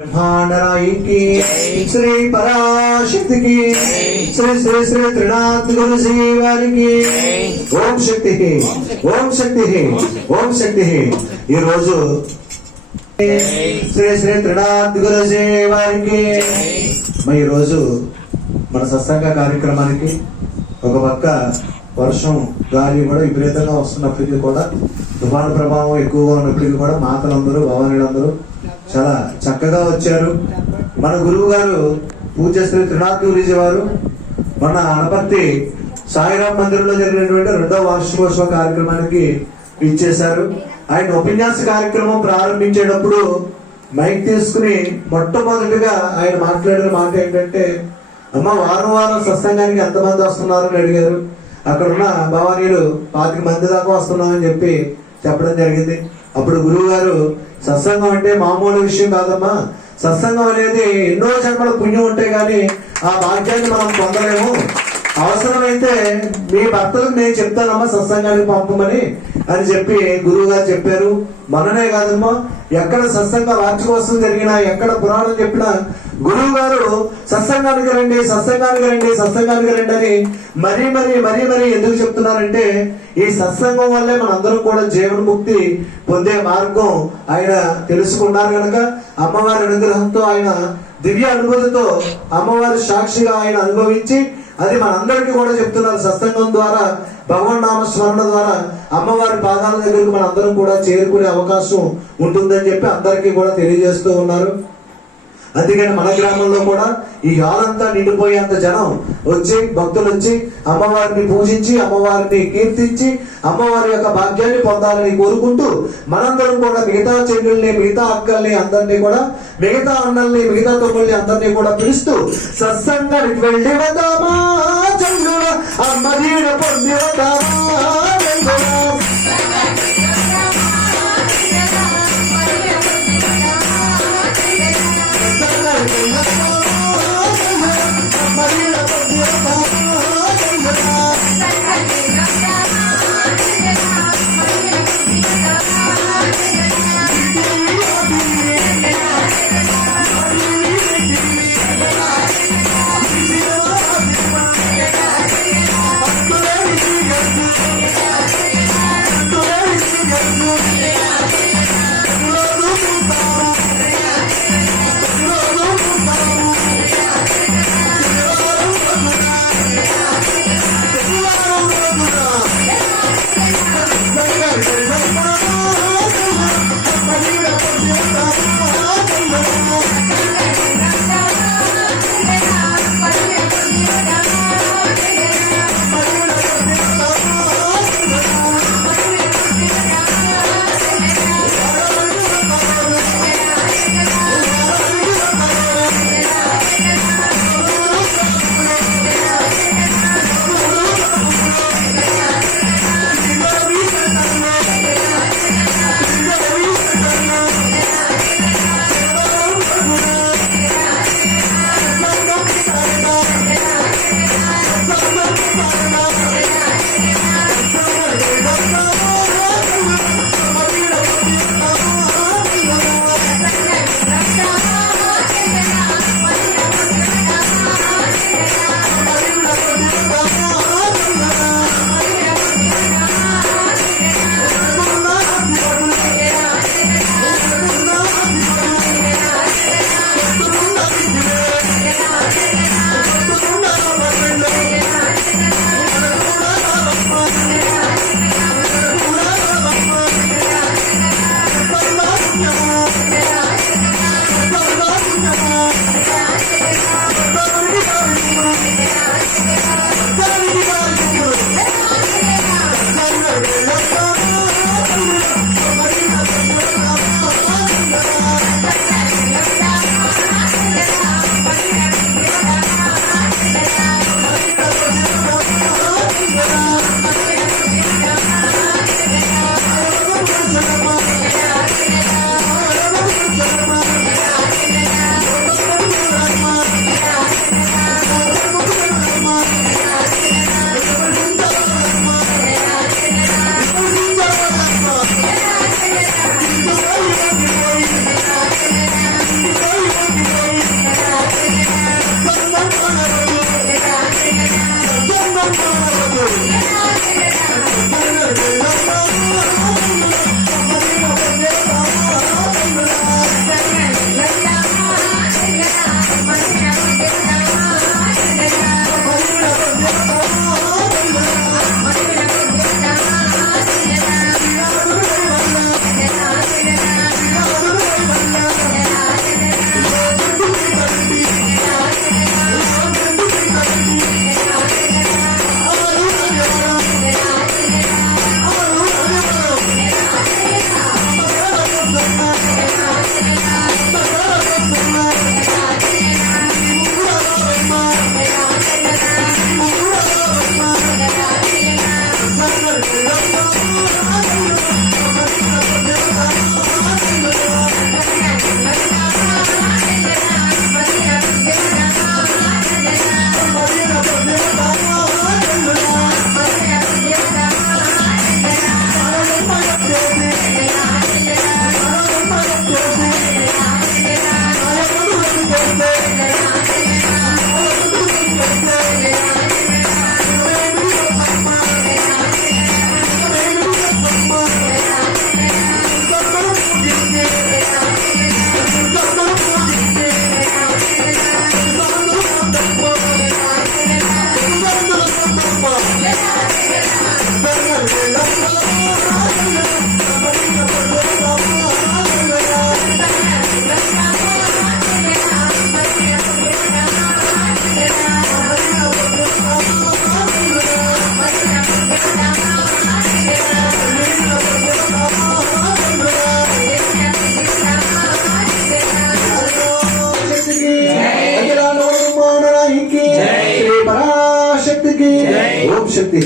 ब्रह्मांडनायकी श्री पराशक्ति की श्री श्री श्री त्रिनाथ गुरु जी वाली की ओम शक्ति है ओम शक्ति है ओम शक्ति है ये रोज श्री श्री त्रिनाथ गुरु जी वाली की मैं ఈ రోజు మన సత్సంగ కార్యక్రమానికి ఒక పక్క వర్షం గాలి కూడా విపరీతంగా వస్తున్నప్పటికీ కూడా తుఫాను ప్రభావం ఎక్కువగా ఉన్నప్పటికీ కూడా మాతలందరూ భవానీలందరూ చాలా చక్కగా వచ్చారు. మన గురువు గారు పూజ్య శ్రీ త్రినాథ్ గురూజీ వారు మన అనపర్తి సాయిరామ్ మందిరంలో జరిగినటువంటి 2వ వార్షికోత్సవ కార్యక్రమానికి ఇచ్చేశారు. ఆయన ఉపన్యాస కార్యక్రమం ప్రారంభించేటప్పుడు మైక్ తీసుకుని మొట్టమొదటిగా ఆయన మాట్లాడిన మాట ఏంటంటే, అమ్మ వారం వారం సత్సంగానికి ఎంతమంది వస్తున్నారని అడిగారు. అక్కడ ఉన్న భవానీలు 25 మంది దాకా వస్తున్నామని చెప్పడం జరిగింది. అప్పుడు గురువు గారు, సత్సంగం అంటే మామూలు విషయం కాదమ్మా, సత్సంగం అనేది ఎన్నో జన్మల పుణ్యం ఉంటే గానీ ఆ భాగ్యాన్ని మనం పొందలేము. అవసరమైతే మీ భక్తులకు నేను చెప్తానమ్మా సత్సంగానికి పంపమని అని చెప్పి గురువు గారు చెప్పారు. మననే కాదమ్మా, ఎక్కడ సత్సంగ వార్షికోత్సవం జరిగినా, ఎక్కడ పురాణం చెప్పినా గురువు గారు సత్సంగానికి రండి సత్సంగానికి రండి సత్సంగానికి రండి అని మరీ మరీ మరీ మరీ ఎందుకు చెప్తున్నారంటే, ఈ సత్సంగం వల్లే మనందరం కూడా జీవన్ముక్తి పొందే మార్గం ఆయన తెలుసుకున్నారు కనుక, అమ్మవారి అనుగ్రహంతో ఆయన దివ్య అనుభూతితో అమ్మవారి సాక్షిగా ఆయన అనుభవించి అది మనందరికీ కూడా చెప్తున్నారు. సత్సంగం ద్వారా భగవన్ నామ స్మరణ ద్వారా అమ్మవారి పాదాల దగ్గరకు మనందరం కూడా చేరుకునే అవకాశం ఉంటుందని చెప్పి అందరికీ కూడా తెలియజేస్తూ ఉన్నారు. అందుకని మన గ్రామంలో కూడా ఈ హాలంతా నిండిపోయేంత జనం వచ్చి, భక్తులు వచ్చి అమ్మవారిని పూజించి అమ్మవారిని కీర్తించి అమ్మవారి యొక్క భాగ్యాన్ని పొందాలని కోరుకుంటూ, మనందరం కూడా మిగతా చెల్లెల్ని మిగతా అక్కల్ని అందరినీ కూడా, మిగతా అన్నల్ని మిగతా తమ్ముల్ని అందరినీ కూడా పిలుస్తూ సత్సంగానికి వెళ్ళి వద్దామా చంద్రుల అమ్మదీడ పొంది వద్దామా శ్రీ పరాశక్తికి ఓం శక్తి.